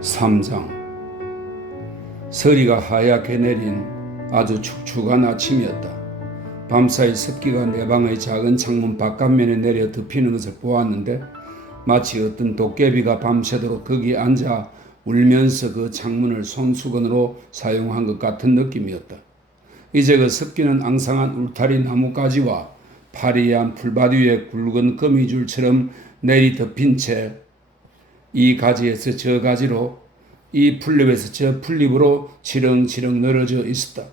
3장. 서리가 하얗게 내린 아주 축축한 아침이었다. 밤사이 습기가 내 방의 작은 창문 바깥면에 내려 덮이는 것을 보았는데 마치 어떤 도깨비가 밤새도록 거기 앉아 울면서 그 창문을 손수건으로 사용한 것 같은 느낌이었다. 이제 그 습기는 앙상한 울타리 나뭇가지와 파리한 풀밭 위에 굵은 거미줄처럼 내리 덮인 채 이 가지에서 저 가지로, 이 풀잎에서 저 풀잎으로 지렁지렁 늘어져 있었다.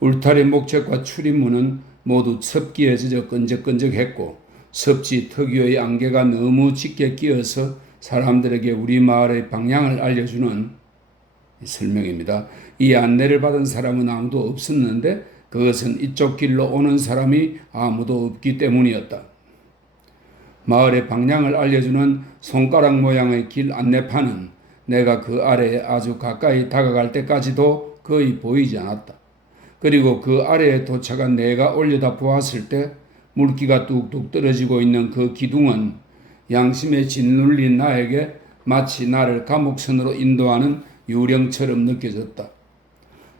울타리 목책과 출입문은 모두 습기에 젖어 끈적끈적했고 습지 특유의 안개가 너무 짙게 끼어서 사람들에게 우리 마을의 방향을 알려주는 설명입니다. 이 안내를 받은 사람은 아무도 없었는데 그것은 이쪽 길로 오는 사람이 아무도 없기 때문이었다. 마을의 방향을 알려주는 손가락 모양의 길 안내판은 내가 그 아래에 아주 가까이 다가갈 때까지도 거의 보이지 않았다. 그리고 그 아래에 도착한 내가 올려다 보았을 때 물기가 뚝뚝 떨어지고 있는 그 기둥은 양심에 짓눌린 나에게 마치 나를 감옥선으로 인도하는 유령처럼 느껴졌다.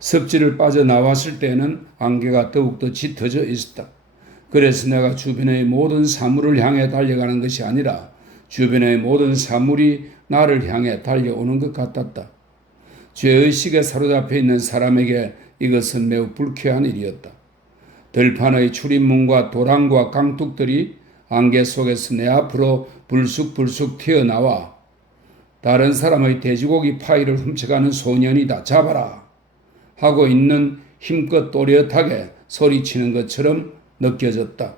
습지를 빠져나왔을 때는 안개가 더욱더 짙어져 있었다. 그래서 내가 주변의 모든 사물을 향해 달려가는 것이 아니라 주변의 모든 사물이 나를 향해 달려오는 것 같았다. 죄의식에 사로잡혀 있는 사람에게 이것은 매우 불쾌한 일이었다. 들판의 출입문과 도랑과 강둑들이 안개 속에서 내 앞으로 불쑥불쑥 튀어나와 다른 사람의 돼지고기 파이를 훔쳐가는 소년이다, 잡아라 하고 있는 힘껏 또렷하게 소리치는 것처럼 느껴졌다.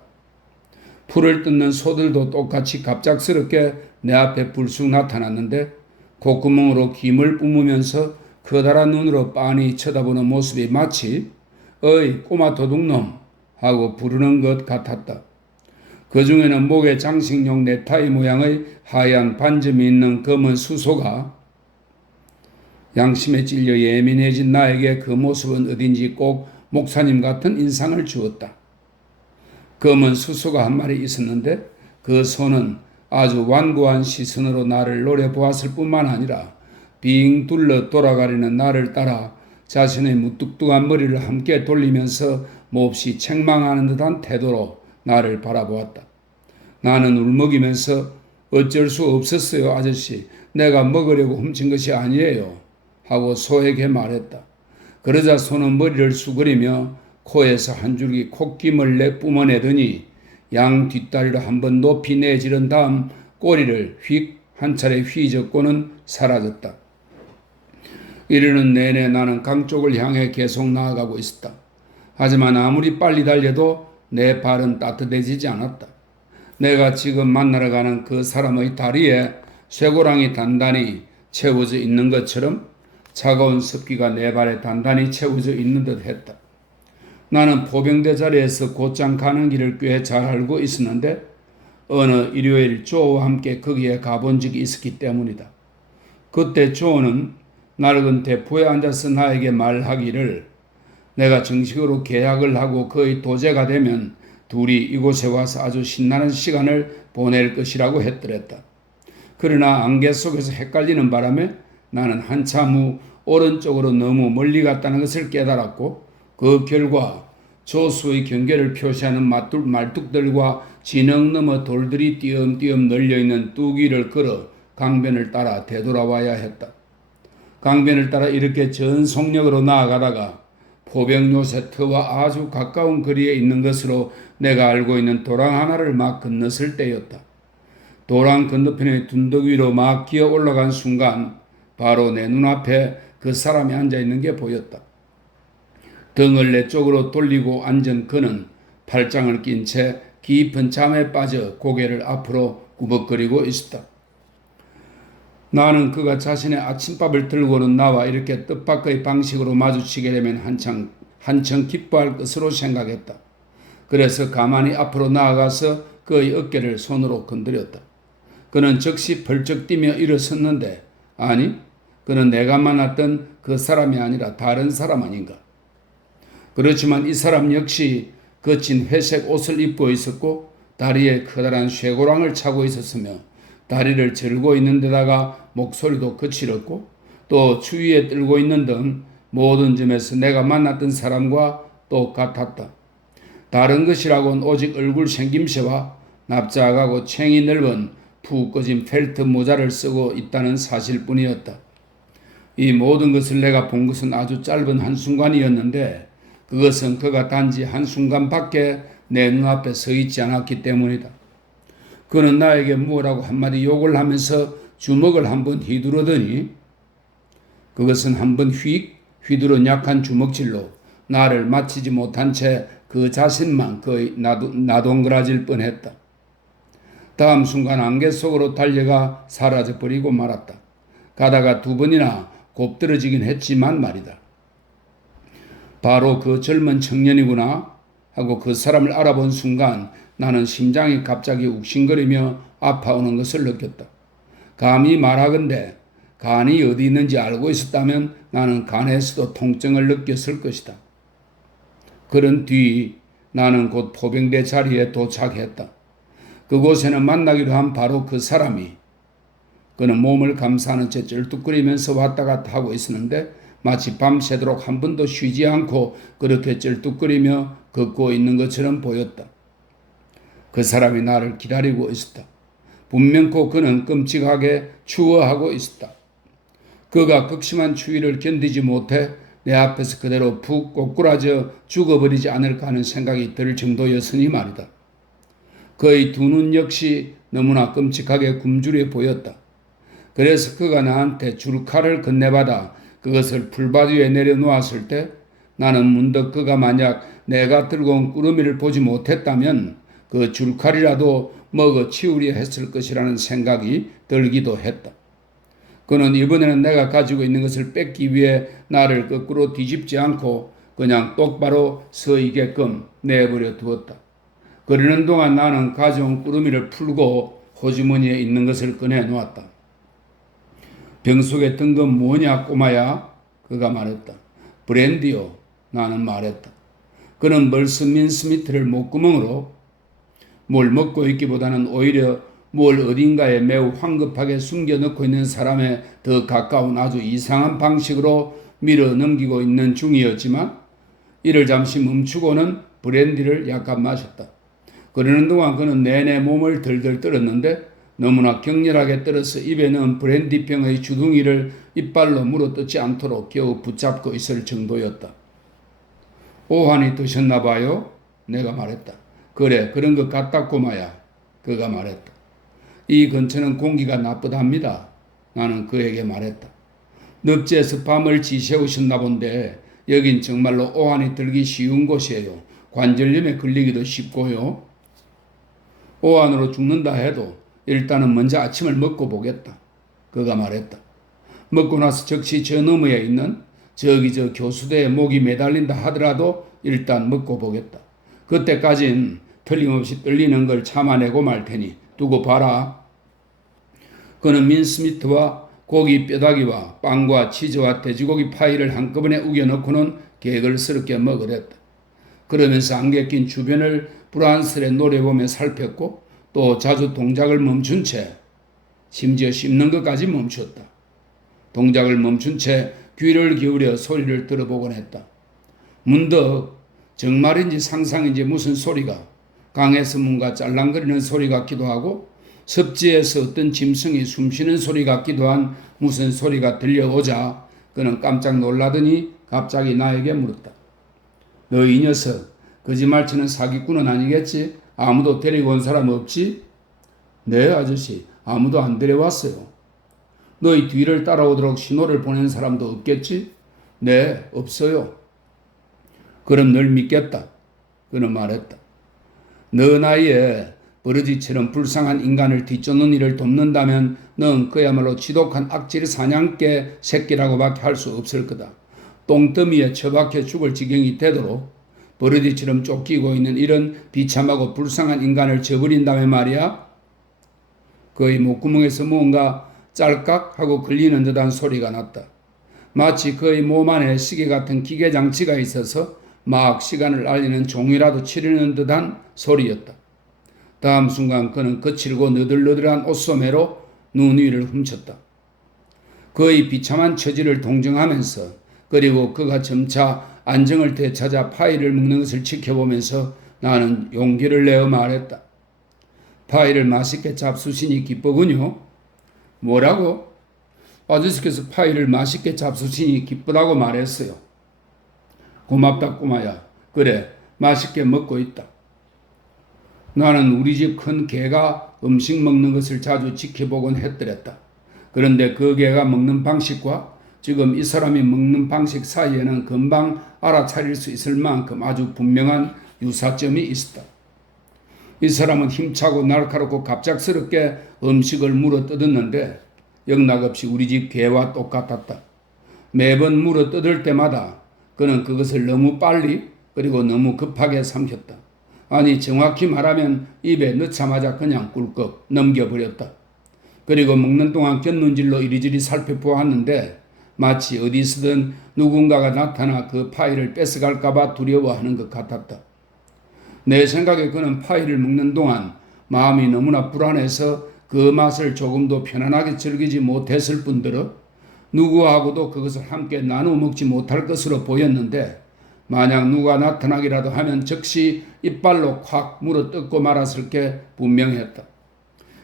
풀을 뜯는 소들도 똑같이 갑작스럽게 내 앞에 불쑥 나타났는데 콧구멍으로 김을 뿜으면서 커다란 눈으로 빤히 쳐다보는 모습이 마치 어이 꼬마 도둑놈 하고 부르는 것 같았다. 그 중에는 목에 장식용 넥타이 모양의 하얀 반점이 있는 검은 수소가 양심에 찔려 예민해진 나에게 그 모습은 어딘지 꼭 목사님 같은 인상을 주었다. 검은 수소가 한 마리 있었는데 그 소는 아주 완고한 시선으로 나를 노려보았을 뿐만 아니라 빙 둘러 돌아가려는 나를 따라 자신의 무뚝뚝한 머리를 함께 돌리면서 몹시 책망하는 듯한 태도로 나를 바라보았다. 나는 울먹이면서 어쩔 수 없었어요, 아저씨. 내가 먹으려고 훔친 것이 아니에요 하고 소에게 말했다. 그러자 소는 머리를 수그리며 코에서 한 줄기 콧김을 뿜어내더니 양 뒷다리로 한번 높이 내지른 다음 꼬리를 휙 한 차례 휘젓고는 사라졌다. 이르는 내내 나는 강 쪽을 향해 계속 나아가고 있었다. 하지만 아무리 빨리 달려도 내 발은 따뜻해지지 않았다. 내가 지금 만나러 가는 그 사람의 다리에 쇠고랑이 단단히 채워져 있는 것처럼 차가운 습기가 내 발에 단단히 채워져 있는 듯 했다. 나는 포병대 자리에서 곧장 가는 길을 꽤 잘 알고 있었는데 어느 일요일 조와 함께 거기에 가본 적이 있었기 때문이다. 그때 조는 낡은 대포에 앉아서 나에게 말하기를 내가 정식으로 계약을 하고 거의 도제가 되면 둘이 이곳에 와서 아주 신나는 시간을 보낼 것이라고 했더랬다. 그러나 안개 속에서 헷갈리는 바람에 나는 한참 후 오른쪽으로 너무 멀리 갔다는 것을 깨달았고 그 결과 조수의 경계를 표시하는 말뚝들과 진흙 너머 돌들이 띄엄띄엄 널려있는 뚜기를 걸어 강변을 따라 되돌아와야 했다. 강변을 따라 이렇게 전속력으로 나아가다가 포병 요새터와 아주 가까운 거리에 있는 것으로 내가 알고 있는 도랑 하나를 막 건넜을 때였다. 도랑 건너편의 둔덕 위로 막 기어 올라간 순간 바로 내 눈앞에 그 사람이 앉아있는 게 보였다. 등을 내 쪽으로 돌리고 앉은 그는 팔짱을 낀 채 깊은 잠에 빠져 고개를 앞으로 구벅거리고 있었다. 나는 그가 자신의 아침밥을 들고는 나와 이렇게 뜻밖의 방식으로 마주치게 되면 한층 기뻐할 것으로 생각했다. 그래서 가만히 앞으로 나아가서 그의 어깨를 손으로 건드렸다. 그는 즉시 벌쩍 뛰며 일어섰는데 아니, 그는 내가 만났던 그 사람이 아니라 다른 사람 아닌가. 그렇지만 이 사람 역시 거친 회색 옷을 입고 있었고 다리에 커다란 쇠고랑을 차고 있었으며 다리를 절고 있는 데다가 목소리도 거칠었고 또 추위에 떨고 있는 등 모든 점에서 내가 만났던 사람과 똑같았다. 다른 것이라고는 오직 얼굴 생김새와 납작하고 챙이 넓은 푹 꺼진 펠트 모자를 쓰고 있다는 사실뿐이었다. 이 모든 것을 내가 본 것은 아주 짧은 한순간이었는데 그것은 그가 단지 한순간밖에 내 눈앞에 서 있지 않았기 때문이다. 그는 나에게 뭐라고 한마디 욕을 하면서 주먹을 한번 휘두르더니 그것은 한번 휘두른 약한 주먹질로 나를 맞히지 못한 채 그 자신만 거의 나동그라질 뻔했다. 다음 순간 안개 속으로 달려가 사라져버리고 말았다. 가다가 2번이나 곱들어지긴 했지만 말이다. 바로 그 젊은 청년이구나 하고 그 사람을 알아본 순간 나는 심장이 갑자기 욱신거리며 아파오는 것을 느꼈다. 감히 말하건대 간이 어디 있는지 알고 있었다면 나는 간에서도 통증을 느꼈을 것이다. 그런 뒤 나는 곧 포병대 자리에 도착했다. 그곳에는 만나기로 한 바로 그 사람이 그는 몸을 감싸는 채 쩔뚝거리면서 왔다 갔다 하고 있었는데 마치 밤새도록 한 번도 쉬지 않고 그렇게 쩔뚝거리며 걷고 있는 것처럼 보였다. 그 사람이 나를 기다리고 있었다. 분명코 그는 끔찍하게 추워하고 있었다. 그가 극심한 추위를 견디지 못해 내 앞에서 그대로 푹 꼬꾸라져 죽어버리지 않을까 하는 생각이 들 정도였으니 말이다. 그의 두 눈 역시 너무나 끔찍하게 굶주려 보였다. 그래서 그가 나한테 줄칼을 건네받아 그것을 풀밭 위에 내려놓았을 때 나는 문득 그가 만약 내가 들고 온 꾸러미를 보지 못했다면 그 줄칼이라도 먹어 치우려 했을 것이라는 생각이 들기도 했다. 그는 이번에는 내가 가지고 있는 것을 뺏기 위해 나를 거꾸로 뒤집지 않고 그냥 똑바로 서 있게끔 내버려 두었다. 그러는 동안 나는 가져온 꾸러미를 풀고 호주머니에 있는 것을 꺼내 놓았다. 병 속에 든 건 뭐냐 꼬마야? 그가 말했다. 브랜디요. 나는 말했다. 그는 멀스 민스미트를 목구멍으로 뭘 먹고 있기보다는 오히려 뭘 어딘가에 매우 황급하게 숨겨놓고 있는 사람에 더 가까운 아주 이상한 방식으로 밀어 넘기고 있는 중이었지만 이를 잠시 멈추고는 브랜디를 약간 마셨다. 그러는 동안 그는 내내 몸을 덜덜 떨었는데 너무나 격렬하게 떨어서 입에 넣은 브랜디병의 주둥이를 이빨로 물어뜯지 않도록 겨우 붙잡고 있을 정도였다. 오한이 드셨나 봐요? 내가 말했다. 그래, 그런 것 같다 꼬마야. 그가 말했다. 이 근처는 공기가 나쁘답니다. 나는 그에게 말했다. 늪지에서 밤을 지새우셨나 본데 여긴 정말로 오한이 들기 쉬운 곳이에요. 관절염에 걸리기도 쉽고요. 오한으로 죽는다 해도 일단은 먼저 아침을 먹고 보겠다. 그가 말했다. 먹고 나서 즉시 저 너머에 있는 저기 저 교수대에 목이 매달린다 하더라도 일단 먹고 보겠다. 그때까진 틀림없이 떨리는 걸 참아내고 말 테니 두고 봐라. 그는 민스미트와 고기 뼈다귀와 빵과 치즈와 돼지고기 파이를 한꺼번에 우겨넣고는 개걸스럽게 먹으랬다. 그러면서 안개 낀 주변을 불안스레 노려보며 살폈고 또 자주 동작을 멈춘 채 심지어 씹는 것까지 멈췄다. 동작을 멈춘 채 귀를 기울여 소리를 들어보곤 했다. 문득 정말인지 상상인지 무슨 소리가 강에서 뭔가 짤랑거리는 소리 같기도 하고 습지에서 어떤 짐승이 숨쉬는 소리 같기도 한 무슨 소리가 들려오자 그는 깜짝 놀라더니 갑자기 나에게 물었다. 너 이 녀석 거짓말치는 사기꾼은 아니겠지? 아무도 데리고 온 사람 없지? 네 아저씨 아무도 안 데려왔어요. 너희 뒤를 따라오도록 신호를 보낸 사람도 없겠지? 네 없어요. 그럼 널 믿겠다. 그는 말했다. 너 나이에 버러지처럼 불쌍한 인간을 뒤쫓는 일을 돕는다면 넌 그야말로 지독한 악질 사냥개 새끼라고밖에 할 수 없을 거다. 똥더미에 처박혀 죽을 지경이 되도록 버러지처럼 쫓기고 있는 이런 비참하고 불쌍한 인간을 저버린다면 말이야. 그의 목구멍에서 뭔가 짤깍 하고 걸리는 듯한 소리가 났다. 마치 그의 몸 안에 시계 같은 기계장치가 있어서 막 시간을 알리는 종이라도 치르는 듯한 소리였다. 다음 순간 그는 거칠고 너들너들한 옷소매로 눈 위를 훔쳤다. 그의 비참한 처지를 동정하면서 그리고 그가 점차 안정을 되찾아 파이를 먹는 것을 지켜보면서 나는 용기를 내어 말했다. 파이를 맛있게 잡수시니 기쁘군요. 뭐라고? 아저씨께서 파이를 맛있게 잡수시니 기쁘다고 말했어요. 고맙다 꼬마야. 그래, 맛있게 먹고 있다. 나는 우리 집 큰 개가 음식 먹는 것을 자주 지켜보곤 했더랬다. 그런데 그 개가 먹는 방식과 지금 이 사람이 먹는 방식 사이에는 금방 알아차릴 수 있을 만큼 아주 분명한 유사점이 있었다. 이 사람은 힘차고 날카롭고 갑작스럽게 음식을 물어뜯었는데 영락없이 우리 집 개와 똑같았다. 매번 물어뜯을 때마다 그는 그것을 너무 빨리 그리고 너무 급하게 삼켰다. 아니 정확히 말하면 입에 넣자마자 그냥 꿀꺽 넘겨버렸다. 그리고 먹는 동안 곁눈질로 이리저리 살펴보았는데 마치 어디서든 누군가가 나타나 그 파이를 뺏어갈까봐 두려워하는 것 같았다. 내 생각에 그는 파이를 먹는 동안 마음이 너무나 불안해서 그 맛을 조금도 편안하게 즐기지 못했을 뿐더러 누구하고도 그것을 함께 나누어 먹지 못할 것으로 보였는데 만약 누가 나타나기라도 하면 즉시 이빨로 콱 물어뜯고 말았을 게 분명했다.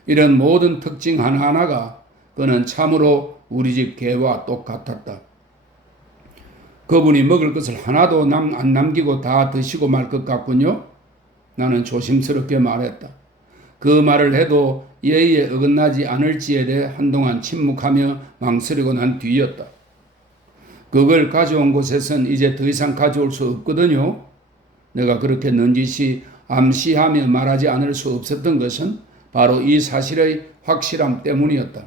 이런 모든 특징 하나하나가 그는 참으로 우리 집 개와 똑같았다. 그분이 먹을 것을 하나도 안 남기고 다 드시고 말 것 같군요. 나는 조심스럽게 말했다. 그 말을 해도 예의에 어긋나지 않을지에 대해 한동안 침묵하며 망설이고 난 뒤였다. 그걸 가져온 곳에선 이제 더 이상 가져올 수 없거든요. 내가 그렇게 넌지시 암시하며 말하지 않을 수 없었던 것은 바로 이 사실의 확실함 때문이었다.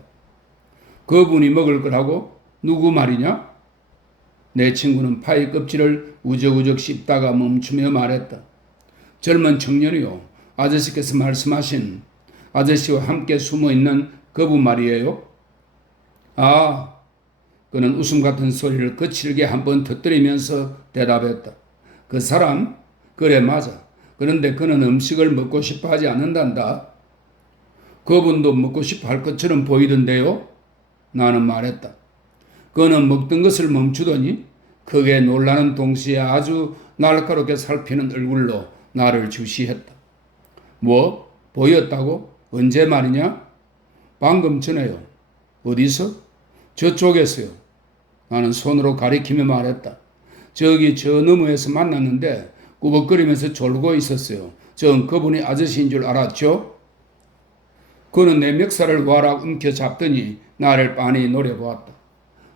그분이 먹을 거라고? 누구 말이냐? 내 친구는 파이 껍질을 우적우적 씹다가 멈추며 말했다. 젊은 청년이요. 아저씨께서 말씀하신 아저씨와 함께 숨어있는 그분 말이에요. 아, 그는 웃음 같은 소리를 거칠게 한번 터뜨리면서 대답했다. 그 사람? 그래 맞아. 그런데 그는 음식을 먹고 싶어 하지 않는단다. 그분도 먹고 싶어 할 것처럼 보이던데요. 나는 말했다. 그는 먹던 것을 멈추더니 크게 놀라는 동시에 아주 날카롭게 살피는 얼굴로 나를 주시했다. 뭐? 보였다고? 언제 말이냐? 방금 전에요. 어디서? 저쪽에서요. 나는 손으로 가리키며 말했다. 저기 저 너머에서 만났는데 꾸벅거리면서 졸고 있었어요. 전 그분이 아저씨인 줄 알았죠? 그는 내 멱살을 와락 움켜잡더니 나를 빤히 노려보았다.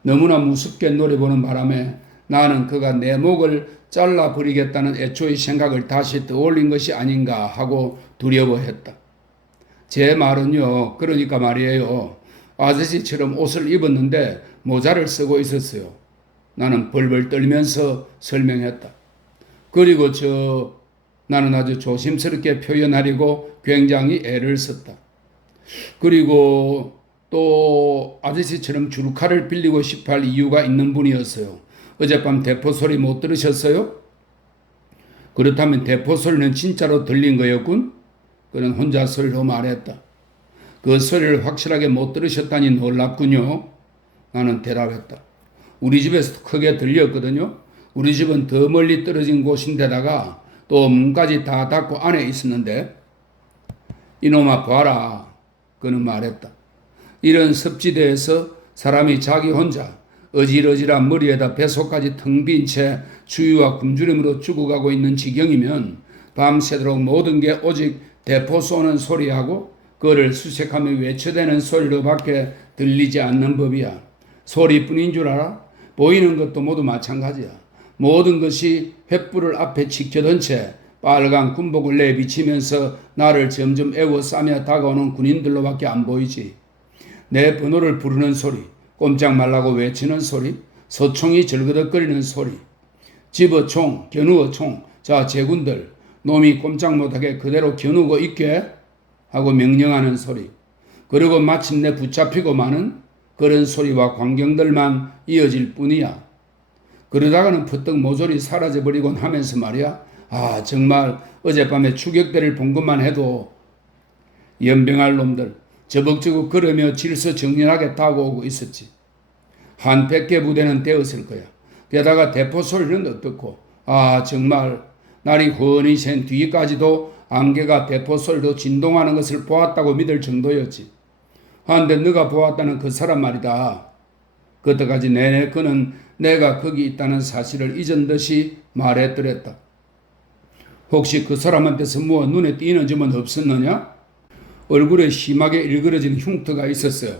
너무나 무섭게 노려보는 바람에 나는 그가 내 목을 잘라버리겠다는 애초의 생각을 다시 떠올린 것이 아닌가 하고 두려워했다. 제 말은요. 그러니까 말이에요. 아저씨처럼 옷을 입었는데 모자를 쓰고 있었어요. 나는 벌벌 떨면서 설명했다. 그리고 나는 아주 조심스럽게 표현하려고 굉장히 애를 썼다. 그리고 또 아저씨처럼 주루칼을 빌리고 싶어 할 이유가 있는 분이었어요. 어젯밤 대포 소리 못 들으셨어요? 그렇다면 대포 소리는 진짜로 들린 거였군? 그는 혼자 소리로 말했다. 그 소리를 확실하게 못 들으셨다니 놀랍군요. 나는 대답했다. 우리 집에서도 크게 들렸거든요. 우리 집은 더 멀리 떨어진 곳인데다가 또 문까지 다 닫고 안에 있었는데 이놈아 봐라. 그는 말했다. 이런 습지대에서 사람이 자기 혼자 어질어질한 머리에다 뱃속까지 텅 빈 채 주위와 굶주림으로 죽어가고 있는 지경이면 밤새도록 모든 게 오직 대포 쏘는 소리하고 그를 수색하며 외쳐대는 소리로밖에 들리지 않는 법이야. 소리뿐인 줄 알아? 보이는 것도 모두 마찬가지야. 모든 것이 횃불을 앞에 지켜둔 채 빨간 군복을 내비치면서 나를 점점 에워싸며 다가오는 군인들로밖에 안 보이지. 내 번호를 부르는 소리, 꼼짝 말라고 외치는 소리, 소총이 절그덕거리는 소리, 집어총, 겨누어총, 자 제군들, 놈이 꼼짝 못하게 그대로 겨누고 있게 하고 명령하는 소리, 그리고 마침내 붙잡히고 마는 그런 소리와 광경들만 이어질 뿐이야. 그러다가는 퍼뜩 모조리 사라져버리곤 하면서 말이야. 아 정말 어젯밤에 추격대를 본 것만 해도 연병할 놈들 저벅저벅 걸으며 질서정연하게 다가오고 있었지. 한 100개 부대는 되었을 거야. 게다가 대포 소리는 어떻고, 정말 날이 훤히 샌 뒤까지도 안개가 대포 소리로 진동하는 것을 보았다고 믿을 정도였지. 한데 너가 보았다는 그 사람 말이다. 그때까지 내내 그는 내가 거기 있다는 사실을 잊은 듯이 말했더랬다. 혹시 그 사람한테서 뭐 눈에 띄는 점은 없었느냐? 얼굴에 심하게 일그러진 흉터가 있었어요.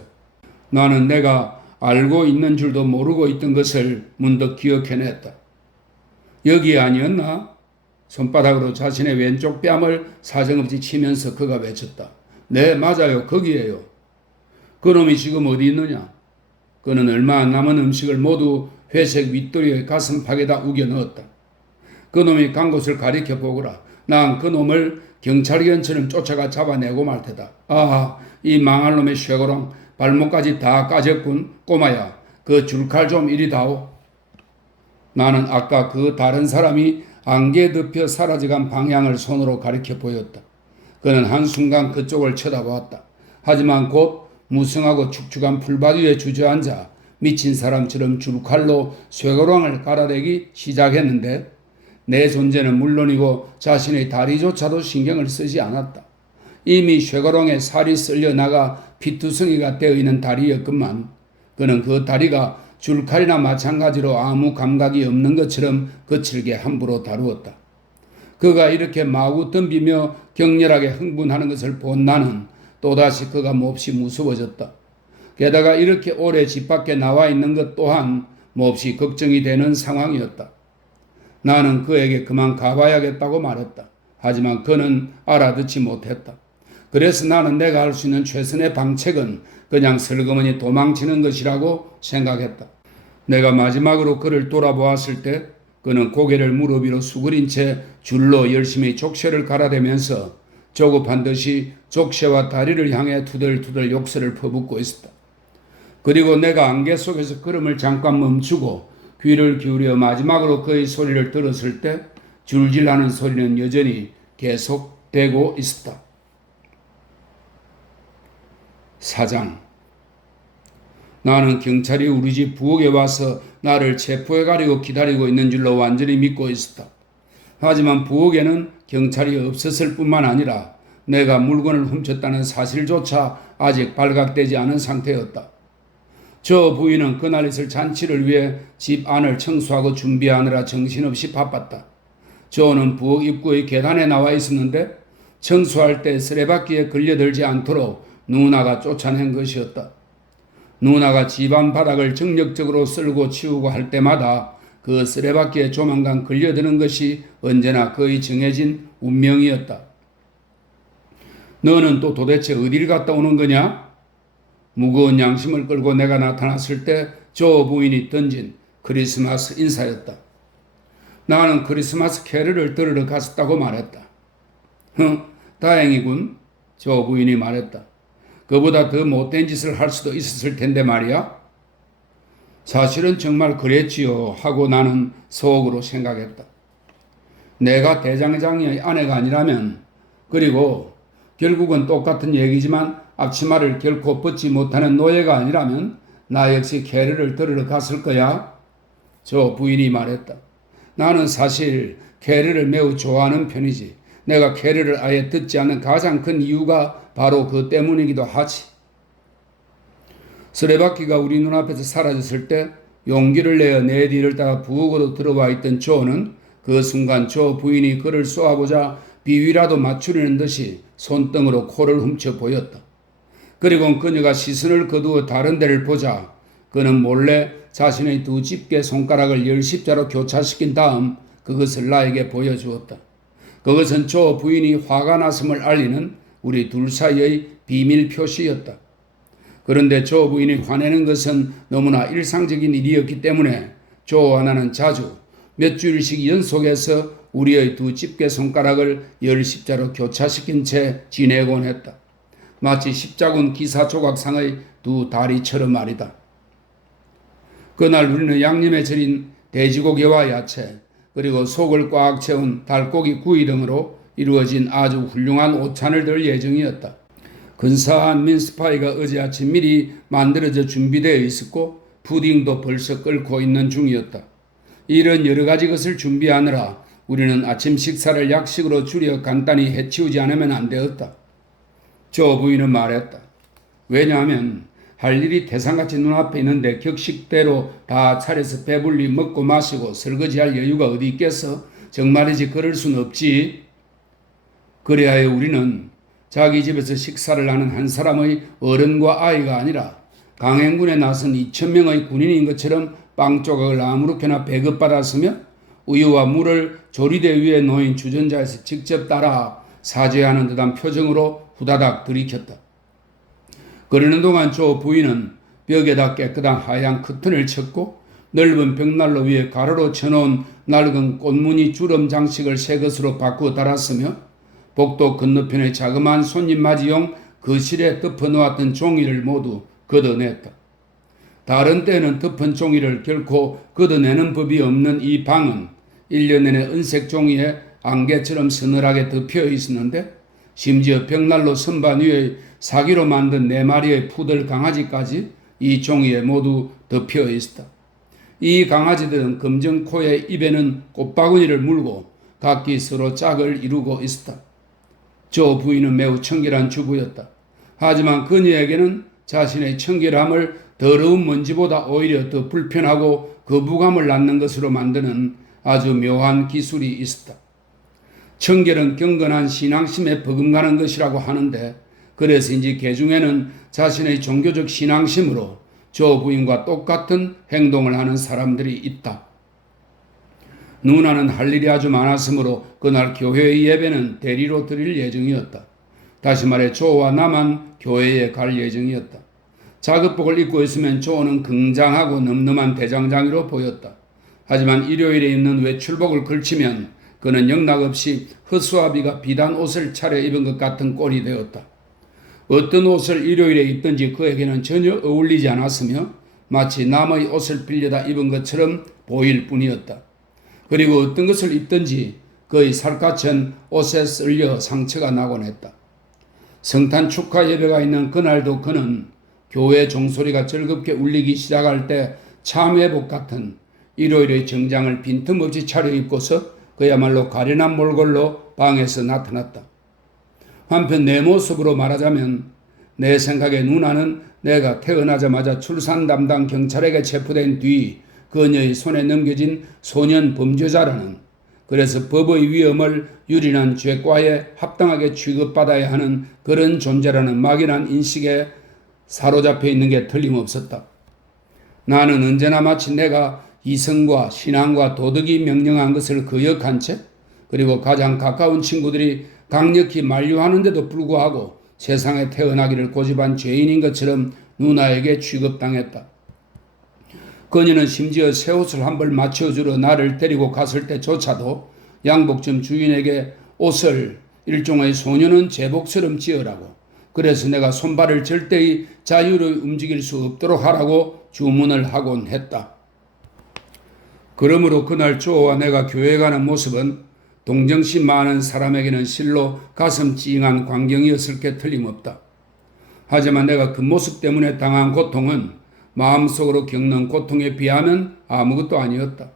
나는 내가 알고 있는 줄도 모르고 있던 것을 문득 기억해냈다. 여기 아니었나? 손바닥으로 자신의 왼쪽 뺨을 사정없이 치면서 그가 외쳤다. 네, 맞아요. 거기에요. 그놈이 지금 어디 있느냐? 그는 얼마 안 남은 음식을 모두 회색 윗도리의 가슴팍에다 우겨 넣었다. 그놈이 간 곳을 가리켜 보거라. 난 그놈을 경찰견처럼 쫓아가 잡아내고 말 테다. 이 망할 놈의 쇠고랑 발목까지 다 까졌군. 꼬마야, 그 줄칼 좀 이리 다오. 나는 아까 그 다른 사람이 안개에 덮여 사라져간 방향을 손으로 가리켜 보였다. 그는 한순간 그쪽을 쳐다보았다. 하지만 곧 무성하고 축축한 풀밭 위에 주저앉아 미친 사람처럼 줄칼로 쇠고랑을 갈아대기 시작했는데 내 존재는 물론이고 자신의 다리조차도 신경을 쓰지 않았다. 이미 쇠고랑에 살이 쓸려 나가 피투성이가 되어 있는 다리였건만 그는 그 다리가 줄칼이나 마찬가지로 아무 감각이 없는 것처럼 거칠게 함부로 다루었다. 그가 이렇게 마구 덤비며 격렬하게 흥분하는 것을 본 나는 또다시 그가 몹시 무서워졌다. 게다가 이렇게 오래 집 밖에 나와 있는 것 또한 몹시 걱정이 되는 상황이었다. 나는 그에게 그만 가봐야겠다고 말했다. 하지만 그는 알아듣지 못했다. 그래서 나는 내가 할 수 있는 최선의 방책은 그냥 슬그머니 도망치는 것이라고 생각했다. 내가 마지막으로 그를 돌아보았을 때 그는 고개를 무릎 위로 수그린 채 줄로 열심히 족쇄를 갈아대면서 조급한 듯이 족쇄와 다리를 향해 투덜투덜 욕설을 퍼붓고 있었다. 그리고 내가 안개 속에서 걸음을 잠깐 멈추고 귀를 기울여 마지막으로 그의 소리를 들었을 때 줄질하는 소리는 여전히 계속되고 있었다. 4장. 나는 경찰이 우리 집 부엌에 와서 나를 체포해 가려고 기다리고 있는 줄로 완전히 믿고 있었다. 하지만 부엌에는 경찰이 없었을 뿐만 아니라 내가 물건을 훔쳤다는 사실조차 아직 발각되지 않은 상태였다. 저 부인은 그날 있을 잔치를 위해 집 안을 청소하고 준비하느라 정신없이 바빴다. 저는 부엌 입구의 계단에 나와 있었는데 청소할 때 쓰레받기에 걸려들지 않도록 누나가 쫓아낸 것이었다. 누나가 집안 바닥을 정력적으로 쓸고 치우고 할 때마다 그 쓰레받기에 조만간 걸려드는 것이 언제나 거의 정해진 운명이었다. 너는 또 도대체 어디를 갔다 오는 거냐? 무거운 양심을 끌고 내가 나타났을 때 조 부인이 던진 크리스마스 인사였다. 나는 크리스마스 캐럴을 들으러 갔었다고 말했다. 다행이군. 조 부인이 말했다. 그보다 더 못된 짓을 할 수도 있었을 텐데 말이야. 사실은 정말 그랬지요 하고 나는 속으로 생각했다. 내가 대장장이의 아내가 아니라면, 그리고 결국은 똑같은 얘기지만 앞치마를 결코 벗지 못하는 노예가 아니라면 나 역시 캐럴을 들으러 갔을 거야. 저 부인이 말했다. 나는 사실 캐럴을 매우 좋아하는 편이지. 내가 캐럴을 아예 듣지 않는 가장 큰 이유가 바로 그 때문이기도 하지. 쓰레받기가 우리 눈앞에서 사라졌을 때 용기를 내어 내 뒤를 따라 부엌으로 들어와 있던 조는 그 순간 조 부인이 그를 쏘아보자 비위라도 맞추려는 듯이 손등으로 코를 훔쳐 보였다. 그리고 그녀가 시선을 거두어 다른 데를 보자 그는 몰래 자신의 두 집게 손가락을 열십자로 교차시킨 다음 그것을 나에게 보여주었다. 그것은 조 부인이 화가 났음을 알리는 우리 둘 사이의 비밀 표시였다. 그런데 조 부인이 화내는 것은 너무나 일상적인 일이었기 때문에 조와 나는 자주 몇 주일씩 연속해서 우리의 두 집게 손가락을 열십자로 교차시킨 채 지내곤 했다. 마치 십자군 기사 조각상의 두 다리처럼 말이다. 그날 우리는 양념에 절인 돼지고기와 야채, 그리고 속을 꽉 채운 달고기 구이 등으로 이루어진 아주 훌륭한 오찬을 들 예정이었다. 근사한 민스파이가 어제 아침 미리 만들어져 준비되어 있었고 푸딩도 벌써 끓고 있는 중이었다. 이런 여러 가지 것을 준비하느라 우리는 아침 식사를 약식으로 줄여 간단히 해치우지 않으면 안 되었다. 조 부인은 말했다. 왜냐하면 할 일이 태산같이 눈앞에 있는데 격식대로 다 차려서 배불리 먹고 마시고 설거지할 여유가 어디 있겠어? 정말이지 그럴 순 없지. 그래야 해 우리는 자기 집에서 식사를 하는 한 사람의 어른과 아이가 아니라 강행군에 나선 2,000명의 군인인 것처럼 빵 조각을 아무렇게나 배급받았으며 우유와 물을 조리대 위에 놓인 주전자에서 직접 따라 사죄하는 듯한 표정으로 후다닥 들이켰다. 그러는 동안 조 부인은 벽에다 깨끗한 하얀 커튼을 쳤고 넓은 벽난로 위에 가로로 쳐놓은 낡은 꽃무늬 주름 장식을 새 것으로 바꾸어 달았으며 복도 건너편의 자그마한 손님 맞이용 거실에 덮어놓았던 종이를 모두 걷어냈다. 다른 때는 덮은 종이를 결코 걷어내는 법이 없는 이 방은 1년 내내 은색 종이에 안개처럼 서늘하게 덮여 있었는데 심지어 벽난로 선반 위에 사기로 만든 4마리의 푸들 강아지까지 이 종이에 모두 덮여 있었다. 이 강아지들은 검정 코에 입에는 꽃바구니를 물고 각기 서로 짝을 이루고 있었다. 조 부인은 매우 청결한 주부였다. 하지만 그녀에게는 자신의 청결함을 더러운 먼지보다 오히려 더 불편하고 거부감을 낳는 것으로 만드는 아주 묘한 기술이 있었다. 청결은 경건한 신앙심에 버금가는 것이라고 하는데 그래서인지 개중에는 자신의 종교적 신앙심으로 조 부인과 똑같은 행동을 하는 사람들이 있다. 누나는 할 일이 아주 많았으므로 그날 교회의 예배는 대리로 드릴 예정이었다. 다시 말해 조와 나만 교회에 갈 예정이었다. 작업복을 입고 있으면 조는 긍장하고 늠름한 대장장이로 보였다. 하지만 일요일에 입는 외출복을 걸치면 그는 영락없이 허수아비가 비단 옷을 차려입은 것 같은 꼴이 되었다. 어떤 옷을 일요일에 입든지 그에게는 전혀 어울리지 않았으며 마치 남의 옷을 빌려다 입은 것처럼 보일 뿐이었다. 그리고 어떤 것을 입든지 그의 살갗은 옷에 쓸려 상처가 나곤 했다. 성탄 축하 예배가 있는 그날도 그는 교회 종소리가 즐겁게 울리기 시작할 때 참회복 같은 일요일의 정장을 빈틈없이 차려입고서 그야말로 가련한 몰골로 방에서 나타났다. 한편 내 모습으로 말하자면 내 생각에 누나는 내가 태어나자마자 출산 담당 경찰에게 체포된 뒤 그녀의 손에 넘겨진 소년 범죄자라는, 그래서 법의 위험을 유린한 죄과에 합당하게 취급받아야 하는 그런 존재라는 막연한 인식에 사로잡혀 있는 게 틀림없었다. 나는 언제나 마치 내가 이성과 신앙과 도덕이 명령한 것을 거역한 채 그리고 가장 가까운 친구들이 강력히 만류하는데도 불구하고 세상에 태어나기를 고집한 죄인인 것처럼 누나에게 취급당했다. 그녀는 심지어 새 옷을 한 벌 맞춰주러 나를 데리고 갔을 때조차도 양복점 주인에게 옷을 일종의 소년은 제복처럼 지으라고, 그래서 내가 손발을 절대히 자유로 움직일 수 없도록 하라고 주문을 하곤 했다. 그러므로 그날 조와 내가 교회 가는 모습은 동정심 많은 사람에게는 실로 가슴 찡한 광경이었을 게 틀림없다. 하지만 내가 그 모습 때문에 당한 고통은 마음속으로 겪는 고통에 비하면 아무것도 아니었다.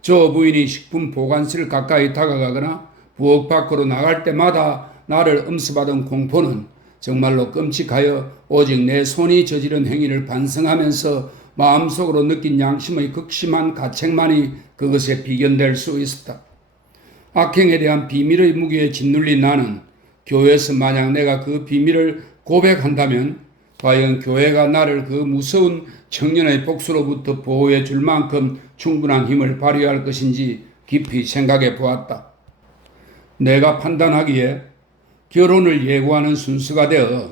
조 부인이 식품 보관실 가까이 다가가거나 부엌 밖으로 나갈 때마다 나를 엄습하던 공포는 정말로 끔찍하여 오직 내 손이 저지른 행위를 반성하면서 마음속으로 느낀 양심의 극심한 가책만이 그것에 비견될 수 있었다. 악행에 대한 비밀의 무게에 짓눌린 나는 교회에서 만약 내가 그 비밀을 고백한다면 과연 교회가 나를 그 무서운 청년의 복수로부터 보호해 줄 만큼 충분한 힘을 발휘할 것인지 깊이 생각해 보았다. 내가 판단하기에 결혼을 예고하는 순서가 되어,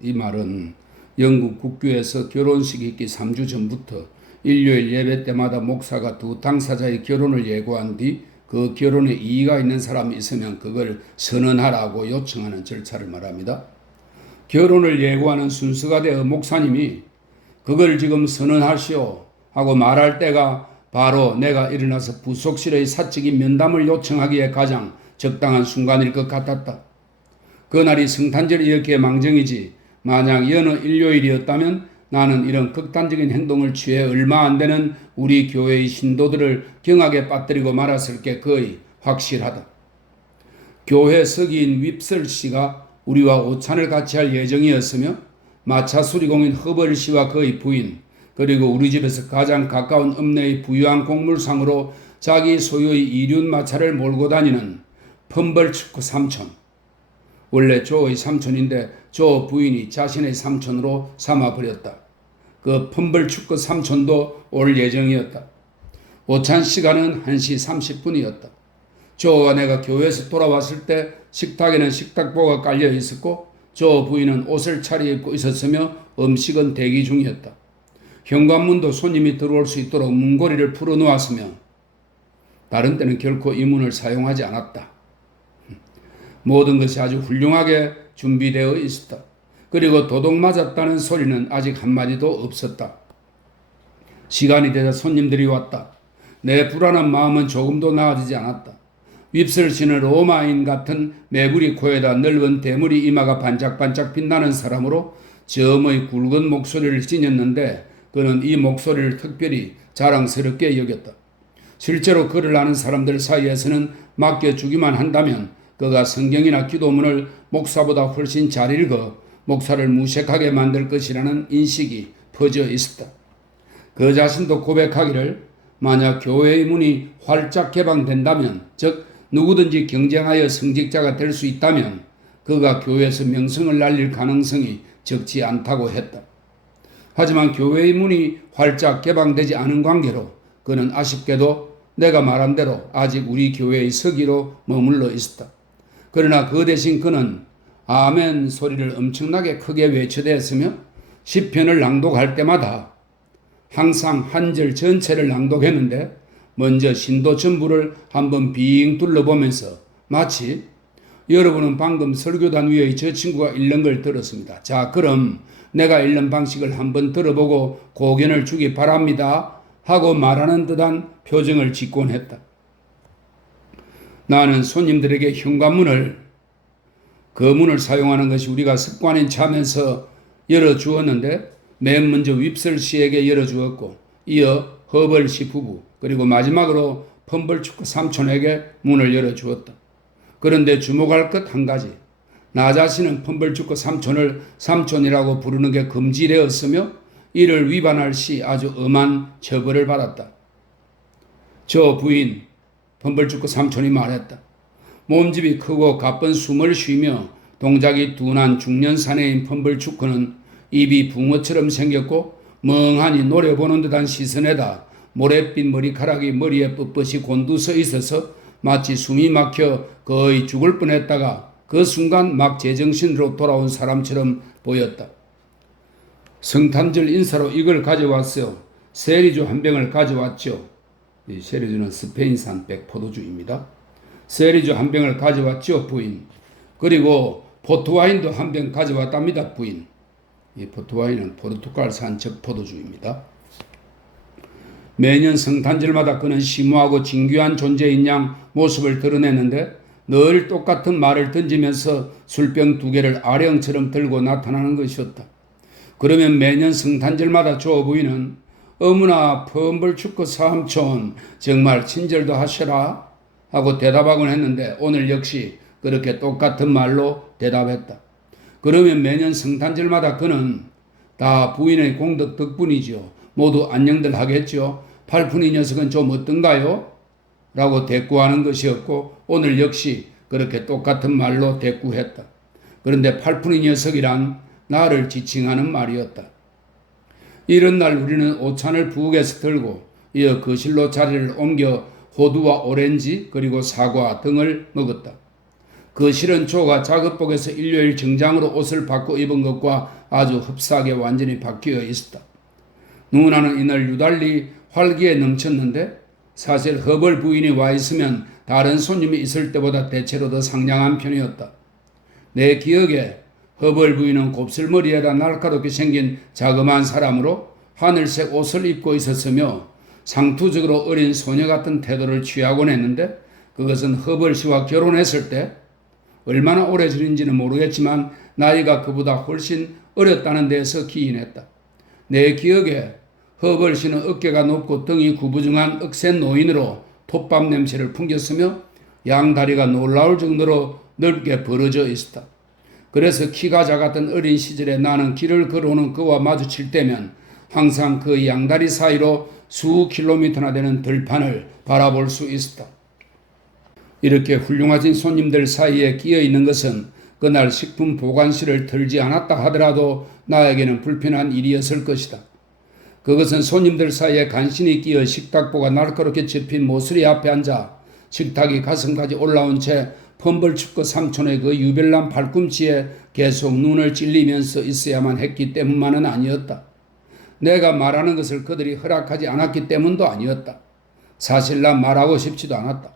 이 말은 영국 국교에서 결혼식이 있기 3주 전부터 일요일 예배 때마다 목사가 두 당사자의 결혼을 예고한 뒤 그 결혼에 이의가 있는 사람이 있으면 그걸 선언하라고 요청하는 절차를 말합니다. 결혼을 예고하는 순서가 되어 목사님이 그걸 지금 선언하시오 하고 말할 때가 바로 내가 일어나서 부속실의 사적인 면담을 요청하기에 가장 적당한 순간일 것 같았다. 그날이 성탄절이 이렇게 망정이지 만약 여느 일요일이었다면 나는 이런 극단적인 행동을 취해 얼마 안 되는 우리 교회의 신도들을 경악에 빠뜨리고 말았을 게 거의 확실하다. 교회 서기인 윕슬 씨가 우리와 오찬을 같이 할 예정이었으며 마차 수리공인 허벌 씨와 그의 부인 그리고 우리 집에서 가장 가까운 읍내의 부유한 곡물상으로 자기 소유의 이륜 마차를 몰고 다니는 펌벌축구 삼촌. 원래 조의 삼촌인데 조 부인이 자신의 삼촌으로 삼아버렸다. 그 펌벌축구 삼촌도 올 예정이었다. 오찬 시간은 1시 30분이었다. 조와 내가 교회에서 돌아왔을 때 식탁에는 식탁보가 깔려 있었고 조 부인은 옷을 차려입고 있었으며 음식은 대기 중이었다. 현관문도 손님이 들어올 수 있도록 문고리를 풀어놓았으며 다른 때는 결코 이 문을 사용하지 않았다. 모든 것이 아주 훌륭하게 준비되어 있었다. 그리고 도둑 맞았다는 소리는 아직 한마디도 없었다. 시간이 되자 손님들이 왔다. 내 불안한 마음은 조금도 나아지지 않았다. 윕슬 씨는 로마인 같은 매부리 코에다 넓은 대머리 이마가 반짝반짝 빛나는 사람으로 저음의 굵은 목소리를 지녔는데 그는 이 목소리를 특별히 자랑스럽게 여겼다. 실제로 그를 아는 사람들 사이에서는 맡겨주기만 한다면 그가 성경이나 기도문을 목사보다 훨씬 잘 읽어 목사를 무색하게 만들 것이라는 인식이 퍼져 있었다. 그 자신도 고백하기를 만약 교회의 문이 활짝 개방된다면 즉 누구든지 경쟁하여 성직자가 될 수 있다면 그가 교회에서 명성을 날릴 가능성이 적지 않다고 했다. 하지만 교회의 문이 활짝 개방되지 않은 관계로 그는 아쉽게도 내가 말한 대로 아직 우리 교회의 서기로 머물러 있었다. 그러나 그 대신 그는 아멘 소리를 엄청나게 크게 외쳐댔으며 시편을 낭독할 때마다 항상 한 절 전체를 낭독했는데 먼저 신도 전부를 한번 빙 둘러보면서 마치 여러분은 방금 설교단 위의 저 친구가 읽는 걸 들었습니다. 자, 그럼 내가 읽는 방식을 한번 들어보고 고견을 주기 바랍니다. 하고 말하는 듯한 표정을 짓곤 했다. 나는 손님들에게 현관문을 그 문을 사용하는 것이 우리가 습관인 차면서 열어주었는데 맨 먼저 윕슬 씨에게 열어주었고 이어 허벌 씨 부부 그리고 마지막으로 펌벌축구 삼촌에게 문을 열어주었다. 그런데 주목할 것 한 가지. 나 자신은 펌벌축구 삼촌을 삼촌이라고 부르는 게 금지되었으며 이를 위반할 시 아주 엄한 처벌을 받았다. 저 부인 펌벌축구 삼촌이 말했다. 몸집이 크고 가쁜 숨을 쉬며 동작이 둔한 중년 사내인 펌벌축구는 입이 붕어처럼 생겼고 멍하니 노려보는 듯한 시선에다 모래빛 머리카락이 머리에 뻣뻣이 곤두서 있어서 마치 숨이 막혀 거의 죽을 뻔했다가 그 순간 막 제정신으로 돌아온 사람처럼 보였다. 성탄절 인사로 이걸 가져왔어요. 세리주 한 병을 가져왔죠. 이 세리주는 스페인산 백포도주입니다. 세리주 한 병을 가져왔죠, 부인. 그리고 포트와인도 한 병 가져왔답니다, 부인. 이 포트와인은 포르투갈산 적포도주입니다. 매년 성탄절마다 그는 심오하고 진귀한 존재인 양 모습을 드러내는데 늘 똑같은 말을 던지면서 술병 2개를 아령처럼 들고 나타나는 것이었다. 그러면 매년 성탄절마다 조 부인은 어머나 펌벌축구 삼촌 정말 친절도 하셔라 하고 대답하곤 했는데 오늘 역시 그렇게 똑같은 말로 대답했다. 그러면 매년 성탄절마다 그는 다 부인의 공덕 덕분이죠. 모두 안녕들 하겠죠. 팔푼이 녀석은 좀 어떤가요? 라고 대꾸하는 것이었고 오늘 역시 그렇게 똑같은 말로 대꾸했다. 그런데 팔푼이 녀석이란 나를 지칭하는 말이었다. 이런 날 우리는 오찬을 부엌에서 들고 이어 거실로 자리를 옮겨 호두와 오렌지 그리고 사과 등을 먹었다. 거실은 조가 작업복에서 일요일 정장으로 옷을 바꿔 입은 것과 아주 흡사하게 완전히 바뀌어 있었다. 누나는 이날 유달리 활기에 넘쳤는데 사실 허벌 부인이 와 있으면 다른 손님이 있을 때보다 대체로 더 상냥한 편이었다. 내 기억에 허벌 부인은 곱슬머리에다 날카롭게 생긴 자그마한 사람으로 하늘색 옷을 입고 있었으며 상투적으로 어린 소녀 같은 태도를 취하곤 했는데 그것은 허벌 씨와 결혼했을 때 얼마나 오래전인지는 모르겠지만 나이가 그보다 훨씬 어렸다는 데서 기인했다. 내 기억에 허벌씨는 어깨가 높고 등이 구부정한 억센 노인으로 톱밥 냄새를 풍겼으며 양다리가 놀라울 정도로 넓게 벌어져 있었다. 그래서 키가 작았던 어린 시절에 나는 길을 걸어오는 그와 마주칠 때면 항상 그 양다리 사이로 수 킬로미터나 되는 들판을 바라볼 수 있었다. 이렇게 훌륭하신 손님들 사이에 끼어 있는 것은 그날 식품 보관실을 털지 않았다 하더라도 나에게는 불편한 일이었을 것이다. 그것은 손님들 사이에 간신히 끼어 식탁보가 날카롭게 접힌 모서리 앞에 앉아 식탁이 가슴까지 올라온 채 펌벌축구 삼촌의 그 유별난 발꿈치에 계속 눈을 찔리면서 있어야만 했기 때문만은 아니었다. 내가 말하는 것을 그들이 허락하지 않았기 때문도 아니었다. 사실 난 말하고 싶지도 않았다.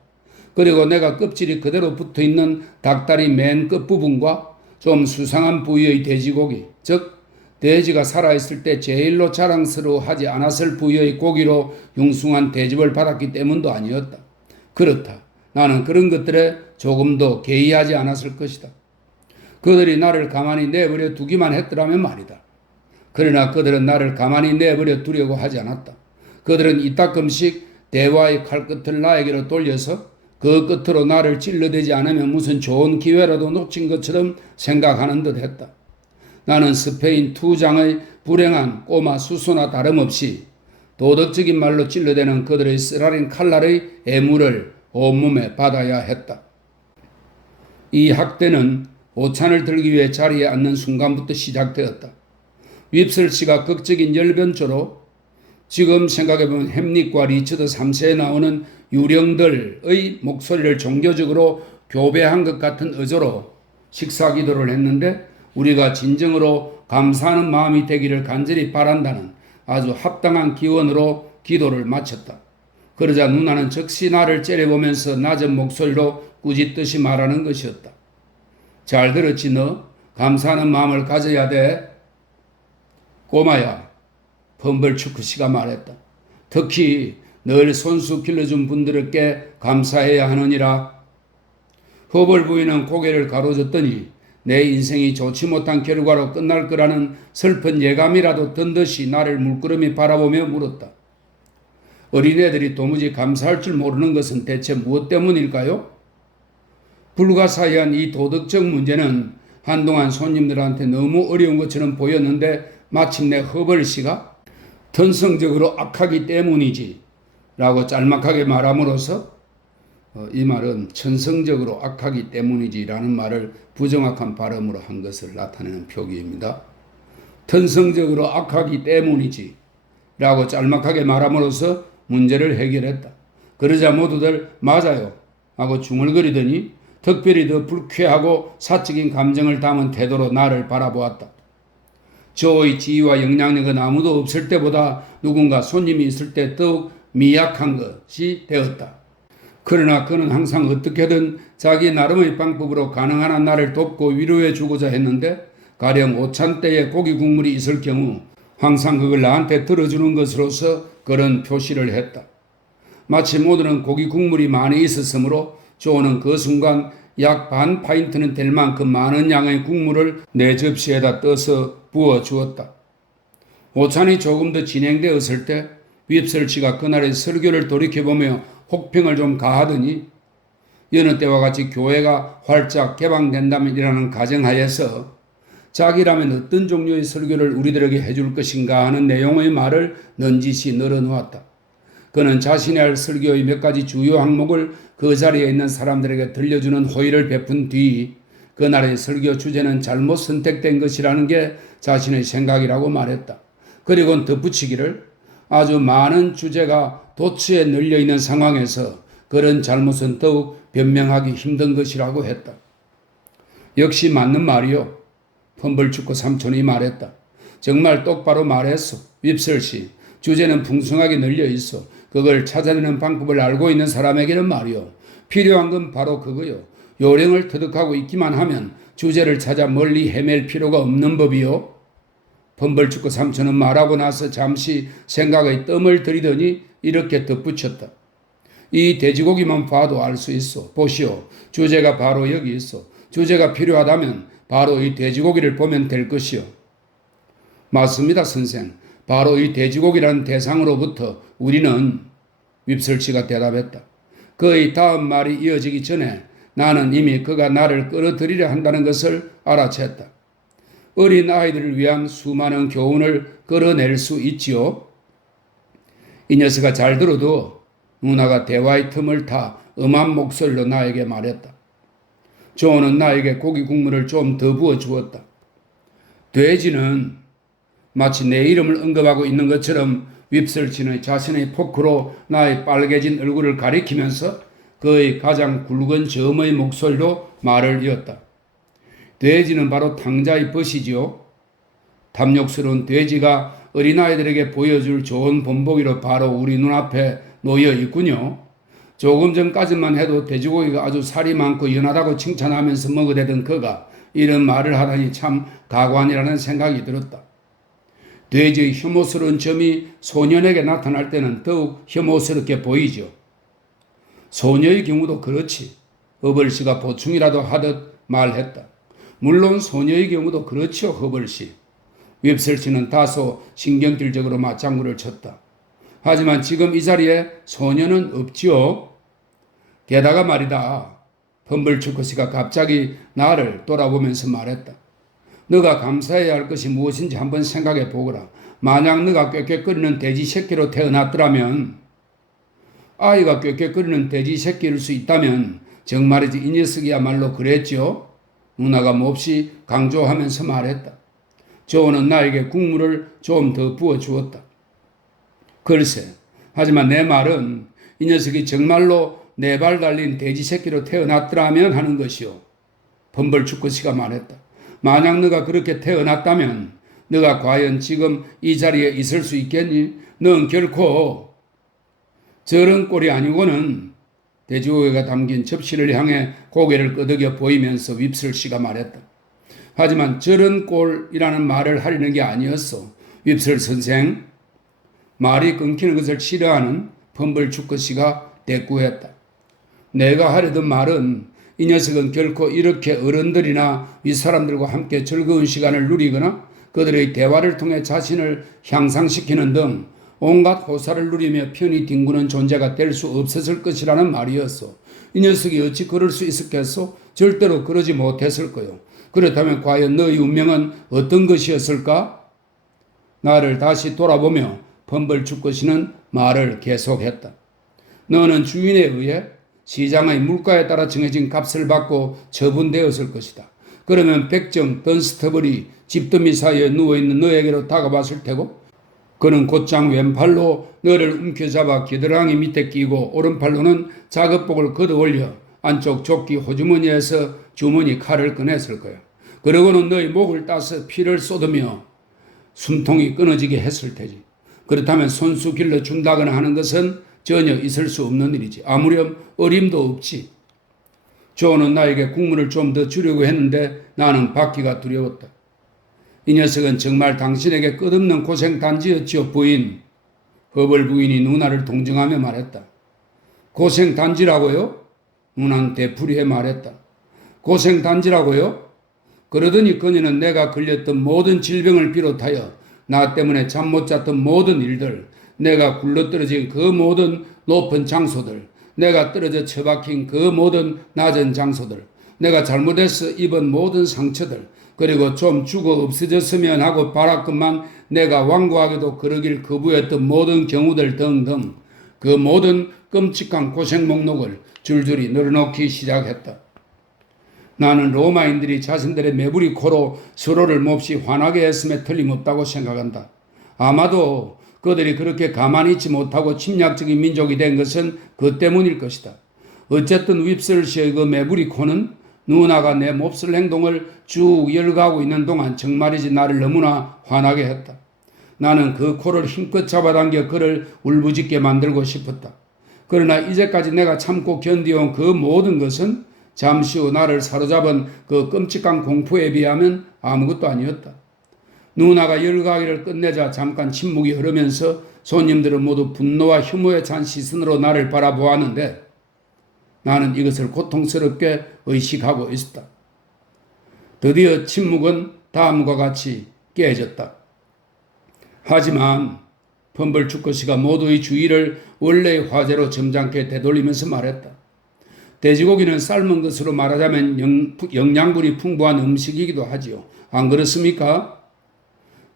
그리고 내가 껍질이 그대로 붙어있는 닭다리 맨 끝부분과 좀 수상한 부위의 돼지고기, 즉 돼지가 살아있을 때 제일로 자랑스러워하지 않았을 부위의 고기로 융숭한 대접을 받았기 때문도 아니었다. 그렇다. 나는 그런 것들에 조금 더 개의하지 않았을 것이다. 그들이 나를 가만히 내버려 두기만 했더라면 말이다. 그러나 그들은 나를 가만히 내버려 두려고 하지 않았다. 그들은 이따금씩 대화의 칼끝을 나에게로 돌려서 그 끝으로 나를 찔러대지 않으면 무슨 좋은 기회라도 놓친 것처럼 생각하는 듯 했다. 나는 스페인 투장의 불행한 꼬마 수소나 다름없이 도덕적인 말로 찔러대는 그들의 쓰라린 칼날의 애물을 온몸에 받아야 했다. 이 학대는 오찬을 들기 위해 자리에 앉는 순간부터 시작되었다. 윕슬씨가 극적인 열변조로 지금 생각해보면 햄릿과 리처드 3세에 나오는 유령들의 목소리를 종교적으로 교배한 것 같은 어조로 식사기도를 했는데 우리가 진정으로 감사하는 마음이 되기를 간절히 바란다는 아주 합당한 기원으로 기도를 마쳤다. 그러자 누나는 즉시 나를 째려보면서 낮은 목소리로 꾸짖듯이 말하는 것이었다. 잘 들었지 너? 감사하는 마음을 가져야 돼. 꼬마야, 펌벌추크씨가 말했다. 특히 늘 손수 길러준 분들께 감사해야 하느니라. 허벌 부인은 고개를 가로젓더니 내 인생이 좋지 못한 결과로 끝날 거라는 슬픈 예감이라도 든 듯이 나를 물끄러미 바라보며 물었다. 어린애들이 도무지 감사할 줄 모르는 것은 대체 무엇 때문일까요? 불가사의한 이 도덕적 문제는 한동안 손님들한테 너무 어려운 것처럼 보였는데 마침내 허벌씨가 천성적으로 악하기 때문이지 라고 짤막하게 말함으로써 이 말은 천성적으로 악하기 때문이지 라는 말을 부정확한 발음으로 한 것을 나타내는 표기입니다. 천성적으로 악하기 때문이지 라고 짤막하게 말함으로써 문제를 해결했다. 그러자 모두들 맞아요 하고 중얼거리더니 특별히 더 불쾌하고 사적인 감정을 담은 태도로 나를 바라보았다. 저의 지위와 영향력은 아무도 없을 때보다 누군가 손님이 있을 때 더욱 미약한 것이 되었다. 그러나 그는 항상 어떻게든 자기 나름의 방법으로 가능한 한 나를 돕고 위로해 주고자 했는데 가령 오찬 때에 고기 국물이 있을 경우 항상 그걸 나한테 들어주는 것으로서 그런 표시를 했다. 마치 모두는 고기 국물이 많이 있었으므로 조는 그 순간 약 반 파인트는 될 만큼 많은 양의 국물을 내 접시에다 떠서 부어 주었다. 오찬이 조금 더 진행되었을 때 윕슬씨가 그날의 설교를 돌이켜보며 혹평을 좀 가하더니 여느 때와 같이 교회가 활짝 개방된다면이라는 가정하에서 자기라면 어떤 종류의 설교를 우리들에게 해줄 것인가 하는 내용의 말을 넌지시 늘어놓았다. 그는 자신이 할 설교의 몇 가지 주요 항목을 그 자리에 있는 사람들에게 들려주는 호의를 베푼 뒤 그날의 설교 주제는 잘못 선택된 것이라는 게 자신의 생각이라고 말했다. 그리고는 덧붙이기를 아주 많은 주제가 도처에 널려있는 상황에서 그런 잘못은 더욱 변명하기 힘든 것이라고 했다. 역시 맞는 말이요. 펌벌축구 삼촌이 말했다. 정말 똑바로 말했어. 윕슬씨. 주제는 풍성하게 널려있어. 그걸 찾아내는 방법을 알고 있는 사람에게는 말이요. 필요한 건 바로 그거요. 요령을 터득하고 있기만 하면 주제를 찾아 멀리 헤맬 필요가 없는 법이요. 펌벌축구 삼촌은 말하고 나서 잠시 생각의 뜸을 들이더니 이렇게 덧붙였다. 이 돼지고기만 봐도 알 수 있어. 보시오. 주제가 바로 여기 있어. 주제가 필요하다면 바로 이 돼지고기를 보면 될 것이요. 맞습니다, 선생. 바로 이 돼지고기라는 대상으로부터 우리는 윕슬씨가 대답했다. 그의 다음 말이 이어지기 전에 나는 이미 그가 나를 끌어들이려 한다는 것을 알아챘다. 어린 아이들을 위한 수많은 교훈을 끌어낼 수 있지요. 이 녀석아 잘 들어도 누나가 대화의 틈을 타 음한 목소리로 나에게 말했다. 조언은 나에게 고기 국물을 좀 더 부어 주었다. 돼지는 마치 내 이름을 언급하고 있는 것처럼 윕슬치는 자신의 포크로 나의 빨개진 얼굴을 가리키면서 그의 가장 굵은 저음의 목소리로 말을 이었다. 돼지는 바로 탕자의 벗이지요. 탐욕스러운 돼지가 어린아이들에게 보여줄 좋은 본보기로 바로 우리 눈앞에 놓여 있군요. 조금 전까지만 해도 돼지고기가 아주 살이 많고 연하다고 칭찬하면서 먹어대던 그가 이런 말을 하다니 참 가관이라는 생각이 들었다. 돼지의 혐오스러운 점이 소년에게 나타날 때는 더욱 혐오스럽게 보이죠. 소녀의 경우도 그렇지. 허벌씨가 보충이라도 하듯 말했다. 물론 소녀의 경우도 그렇죠, 허벌씨. 윕슬씨는 다소 신경질적으로 맞장구를 쳤다. 하지만 지금 이 자리에 소녀는 없지요. 게다가 말이다. 펌블추크씨가 갑자기 나를 돌아보면서 말했다. 너가 감사해야 할 것이 무엇인지 한번 생각해 보거라. 만약 너가 꾀꾀거리는 돼지 새끼로 태어났더라면, 아이가 꾀꾀거리는 돼지 새끼일 수 있다면 정말이지 이 녀석이야말로 그랬죠. 누나가 몹시 강조하면서 말했다. 조언은 나에게 국물을 좀 더 부어주었다. 글쎄, 하지만 내 말은 이 녀석이 정말로 네 발 달린 돼지 새끼로 태어났더라면 하는 것이요. 펌블추크씨가 말했다. 만약 너가 그렇게 태어났다면 너가 과연 지금 이 자리에 있을 수 있겠니? 넌 결코 저런 꼴이 아니고는 돼지고기가 담긴 접시를 향해 고개를 끄덕여 보이면서 윕슬씨가 말했다. 하지만 저런 꼴이라는 말을 하려는 게 아니었어. 윕슬 선생. 말이 끊기는 것을 싫어하는 펌블추크씨가 대꾸했다. 내가 하려던 말은 이 녀석은 결코 이렇게 어른들이나 윗사람들과 함께 즐거운 시간을 누리거나 그들의 대화를 통해 자신을 향상시키는 등 온갖 호사를 누리며 편히 뒹구는 존재가 될 수 없었을 것이라는 말이었어. 이 녀석이 어찌 그럴 수 있었겠소? 절대로 그러지 못했을 거요. 그렇다면 과연 너의 운명은 어떤 것이었을까? 나를 다시 돌아보며 펌블추크씨는 말을 계속했다. 너는 주인에 의해 시장의 물가에 따라 정해진 값을 받고 처분되었을 것이다. 그러면 백정 던스터블이 집더미 사이에 누워있는 너에게로 다가왔을 테고 그는 곧장 왼팔로 너를 움켜잡아 겨드랑이 밑에 끼고 오른팔로는 작업복을 걷어올려 안쪽 조끼 호주머니에서 주머니 칼을 꺼냈을 거야. 그러고는 너의 목을 따서 피를 쏟으며 숨통이 끊어지게 했을 테지. 그렇다면 손수 길러 준다거나 하는 것은 전혀 있을 수 없는 일이지. 아무렴 어림도 없지. 조언은 나에게 국물을 좀 더 주려고 했는데 나는 받기가 두려웠다. 이 녀석은 정말 당신에게 끝없는 고생단지였지요, 부인. 허벌 부인이 누나를 동정하며 말했다. 고생단지라고요? 누나는 되풀이해 말했다. 고생단지라고요? 그러더니 그녀는 내가 걸렸던 모든 질병을 비롯하여 나 때문에 잠 못 잤던 모든 일들, 내가 굴러떨어진 그 모든 높은 장소들, 내가 떨어져 처박힌 그 모든 낮은 장소들, 내가 잘못해서 입은 모든 상처들, 그리고 좀 죽어 없어졌으면 하고 바랐건만 내가 완고하게도 그러길 거부했던 모든 경우들 등등 그 모든 끔찍한 고생 목록을 줄줄이 늘어놓기 시작했다. 나는 로마인들이 자신들의 매부리 코로 서로를 몹시 화나게 했음에 틀림없다고 생각한다. 아마도 그들이 그렇게 가만히 있지 못하고 침략적인 민족이 된 것은 그 때문일 것이다. 어쨌든 윕슬씨의 그 매부리 코는 누나가 내 몹쓸 행동을 쭉 열거하고 있는 동안 정말이지 나를 너무나 화나게 했다. 나는 그 코를 힘껏 잡아당겨 그를 울부짖게 만들고 싶었다. 그러나 이제까지 내가 참고 견디온 그 모든 것은 잠시 후 나를 사로잡은 그 끔찍한 공포에 비하면 아무것도 아니었다. 누나가 열거하기를 끝내자 잠깐 침묵이 흐르면서 손님들은 모두 분노와 혐오에 찬 시선으로 나를 바라보았는데 나는 이것을 고통스럽게 의식하고 있었다. 드디어 침묵은 다음과 같이 깨졌다. 하지만 펌벌주커씨가 모두의 주의를 원래의 화제로 점잖게 되돌리면서 말했다. 돼지고기는 삶은 것으로 말하자면 영양분이 풍부한 음식이기도 하지요. 안 그렇습니까?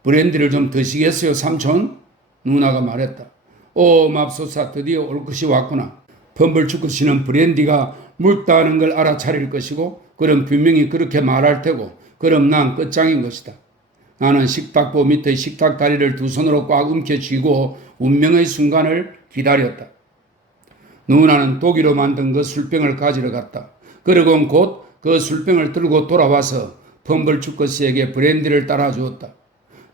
브랜디를 좀 드시겠어요, 삼촌? 누나가 말했다. 오, 맙소사, 드디어 올 것이 왔구나. 펌벌주커씨는 브랜디가 묽다는 걸 알아차릴 것이고 그럼 분명히 그렇게 말할 테고 그럼 난 끝장인 것이다. 나는 식탁보 밑의 식탁 다리를 두 손으로 꽉 움켜쥐고 운명의 순간을 기다렸다. 누나는 독일로 만든 그 술병을 가지러 갔다. 그러곤 곧 그 술병을 들고 돌아와서 펌벌주커씨에게 브랜디를 따라주었다.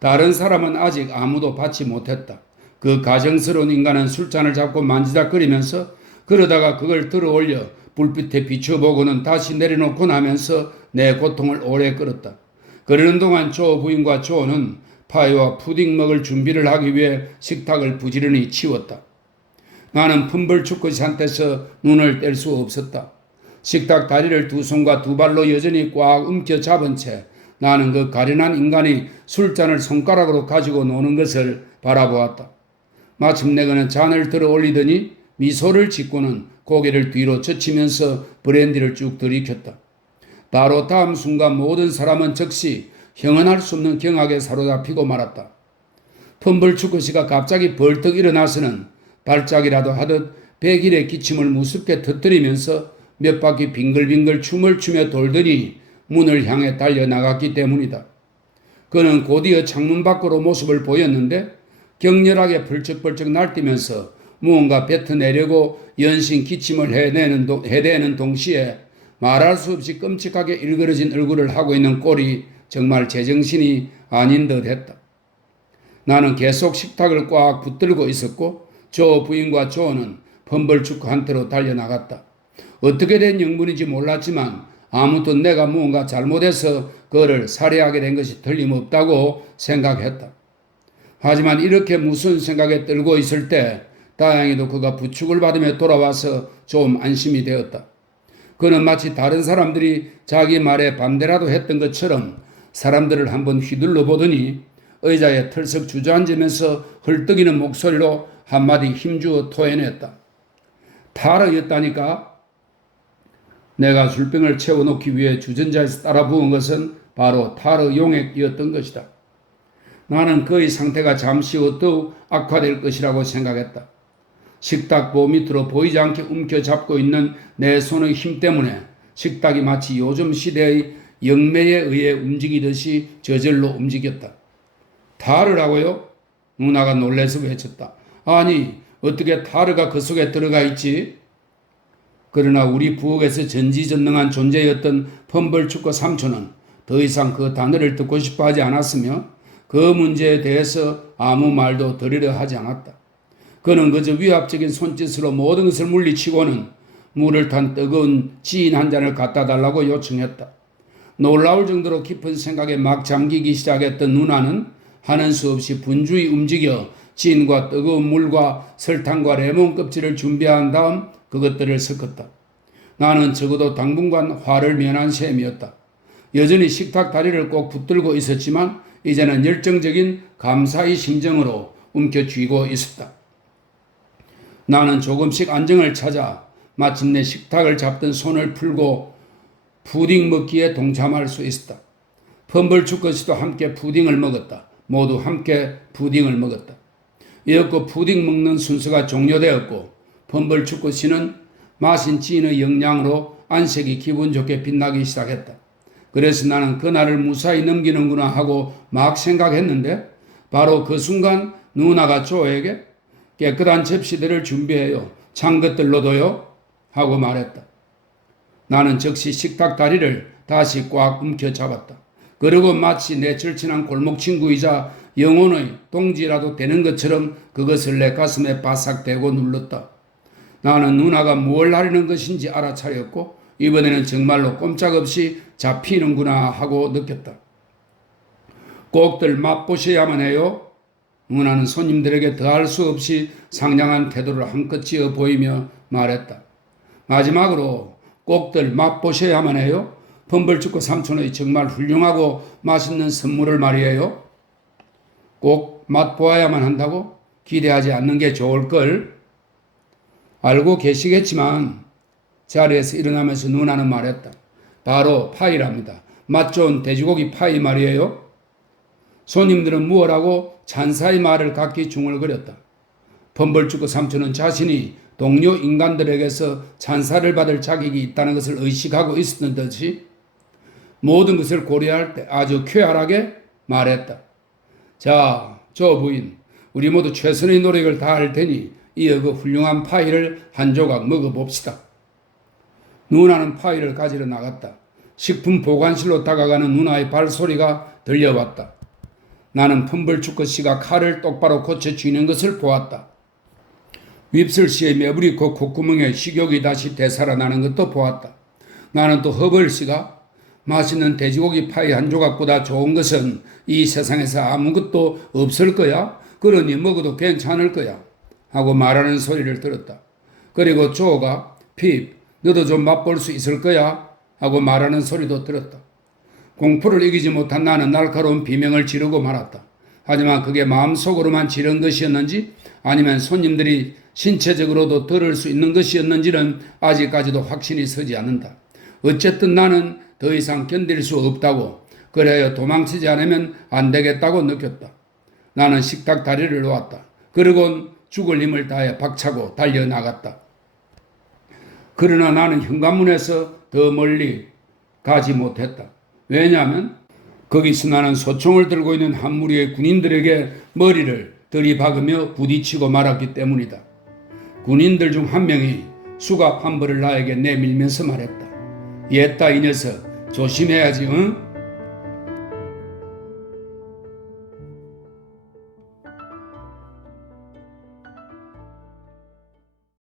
다른 사람은 아직 아무도 받지 못했다. 그 가정스러운 인간은 술잔을 잡고 만지작거리면서 그러다가 그걸 들어 올려 불빛에 비춰보고는 다시 내려놓고 나면서 내 고통을 오래 끌었다. 그러는 동안 조 부인과 조는 파이와 푸딩 먹을 준비를 하기 위해 식탁을 부지런히 치웠다. 나는 펌벌주커씨한테서 눈을 뗄 수 없었다. 식탁 다리를 두 손과 두 발로 여전히 꽉 움켜 잡은 채 나는 그 가련한 인간이 술잔을 손가락으로 가지고 노는 것을 바라보았다. 마침내 그는 잔을 들어 올리더니 미소를 짓고는 고개를 뒤로 젖히면서 브랜디를 쭉 들이켰다. 바로 다음 순간 모든 사람은 즉시 형언할 수 없는 경악에 사로잡히고 말았다. 펌벌주커씨가 갑자기 벌떡 일어나서는 발작이라도 하듯 백일의 기침을 무섭게 터뜨리면서 몇 바퀴 빙글빙글 춤을 추며 돌더니 문을 향해 달려나갔기 때문이다. 그는 곧이어 창문 밖으로 모습을 보였는데 격렬하게 벌쩍벌쩍 날뛰면서 무언가 뱉어내려고 연신 기침을 해대는 동시에 말할 수 없이 끔찍하게 일그러진 얼굴을 하고 있는 꼴이 정말 제정신이 아닌 듯 했다. 나는 계속 식탁을 꽉 붙들고 있었고 조 부인과 조는 펌벌주커한테로 달려나갔다. 어떻게 된 영문인지 몰랐지만 아무튼 내가 무언가 잘못해서 그를 살해하게 된 것이 틀림없다고 생각했다. 하지만 이렇게 무슨 생각에 떨고 있을 때 다행히도 그가 부축을 받으며 돌아와서 좀 안심이 되었다. 그는 마치 다른 사람들이 자기 말에 반대라도 했던 것처럼 사람들을 한번 휘둘러 보더니 의자에 털썩 주저앉으면서 헐떡이는 목소리로 한마디 힘주어 토해냈다. 타르였다니까? 내가 술병을 채워놓기 위해 주전자에서 따라 부은 것은 바로 타르 용액이었던 것이다. 나는 그의 상태가 잠시 후 더욱 악화될 것이라고 생각했다. 식탁보 밑으로 보이지 않게 움켜잡고 있는 내 손의 힘 때문에 식탁이 마치 요즘 시대의 영매에 의해 움직이듯이 저절로 움직였다. 타르라고요? 누나가 놀라서 외쳤다. 아니, 어떻게 타르가 그 속에 들어가 있지? 그러나 우리 부엌에서 전지전능한 존재였던 펌벌주커 삼촌은 더 이상 그 단어를 듣고 싶어 하지 않았으며 그 문제에 대해서 아무 말도 드리려 하지 않았다. 그는 그저 위압적인 손짓으로 모든 것을 물리치고는 물을 탄 뜨거운 진 한 잔을 갖다 달라고 요청했다. 놀라울 정도로 깊은 생각에 막 잠기기 시작했던 누나는 하는 수 없이 분주히 움직여 진과 뜨거운 물과 설탕과 레몬 껍질을 준비한 다음 그것들을 섞었다. 나는 적어도 당분간 화를 면한 셈이었다. 여전히 식탁 다리를 꼭 붙들고 있었지만 이제는 열정적인 감사의 심정으로 움켜쥐고 있었다. 나는 조금씩 안정을 찾아 마침내 식탁을 잡던 손을 풀고 푸딩 먹기에 동참할 수 있었다. 펌벌주커씨도 함께 푸딩을 먹었다. 모두 함께 푸딩을 먹었다. 이었고 푸딩 먹는 순서가 종료되었고 펌벌주커씨는 마신 진의 영향으로 안색이 기분 좋게 빛나기 시작했다. 그래서 나는 그날을 무사히 넘기는구나 하고 막 생각했는데 바로 그 순간 누나가 조에게 깨끗한 접시들을 준비해요. 찬 것들로도요. 하고 말했다. 나는 즉시 식탁 다리를 다시 꽉 움켜잡았다. 그리고 마치 내 절친한 골목 친구이자 영혼의 동지라도 되는 것처럼 그것을 내 가슴에 바싹 대고 눌렀다. 나는 누나가 뭘 하려는 것인지 알아차렸고 이번에는 정말로 꼼짝없이 잡히는구나 하고 느꼈다. 꼭들 맛보셔야만 해요. 누나는 손님들에게 더할 수 없이 상냥한 태도를 한껏 지어 보이며 말했다. 마지막으로 꼭들 맛보셔야만 해요. 펌벌죽고 삼촌의 정말 훌륭하고 맛있는 선물을 말이에요. 꼭 맛보아야만 한다고 기대하지 않는 게 좋을 걸. 알고 계시겠지만 자리에서 일어나면서 누나는 말했다. 바로 파이랍니다. 맛 좋은 돼지고기 파이 말이에요. 손님들은 무엇하고 찬사의 말을 각기 중얼거렸다. 펌벌죽고 삼촌은 자신이 동료 인간들에게서 찬사를 받을 자격이 있다는 것을 의식하고 있었던 듯이 모든 것을 고려할 때 아주 쾌활하게 말했다. 자, 저 부인, 우리 모두 최선의 노력을 다할 테니 이어 그 훌륭한 파이를 한 조각 먹어봅시다. 누나는 파이를 가지러 나갔다. 식품 보관실로 다가가는 누나의 발소리가 들려왔다. 나는 펌벌죽고 씨가 칼을 똑바로 고쳐 쥐는 것을 보았다. 윕슬 씨의 매부리코 콧구멍에 식욕이 다시 되살아나는 것도 보았다. 나는 또 허벌 씨가 맛있는 돼지고기 파이 한 조각보다 좋은 것은 이 세상에서 아무것도 없을 거야. 그러니 먹어도 괜찮을 거야. 하고 말하는 소리를 들었다. 그리고 조가 핍, 너도 좀 맛볼 수 있을 거야. 하고 말하는 소리도 들었다. 공포를 이기지 못한 나는 날카로운 비명을 지르고 말았다. 하지만 그게 마음속으로만 지른 것이었는지 아니면 손님들이 신체적으로도 들을 수 있는 것이었는지는 아직까지도 확신이 서지 않는다. 어쨌든 나는 더 이상 견딜 수 없다고, 그래야 도망치지 않으면 안 되겠다고 느꼈다. 나는 식탁 다리를 놓았다. 그러곤 죽을 힘을 다해 박차고 달려나갔다. 그러나 나는 현관문에서 더 멀리 가지 못했다. 왜냐하면 거기서 나는 소총을 들고 있는 한 무리의 군인들에게 머리를 들이박으며 부딪히고 말았기 때문이다. 군인들 중 한 명이 수갑 한 벌을 나에게 내밀면서 말했다. 옛다 이 녀석 조심해야지 응?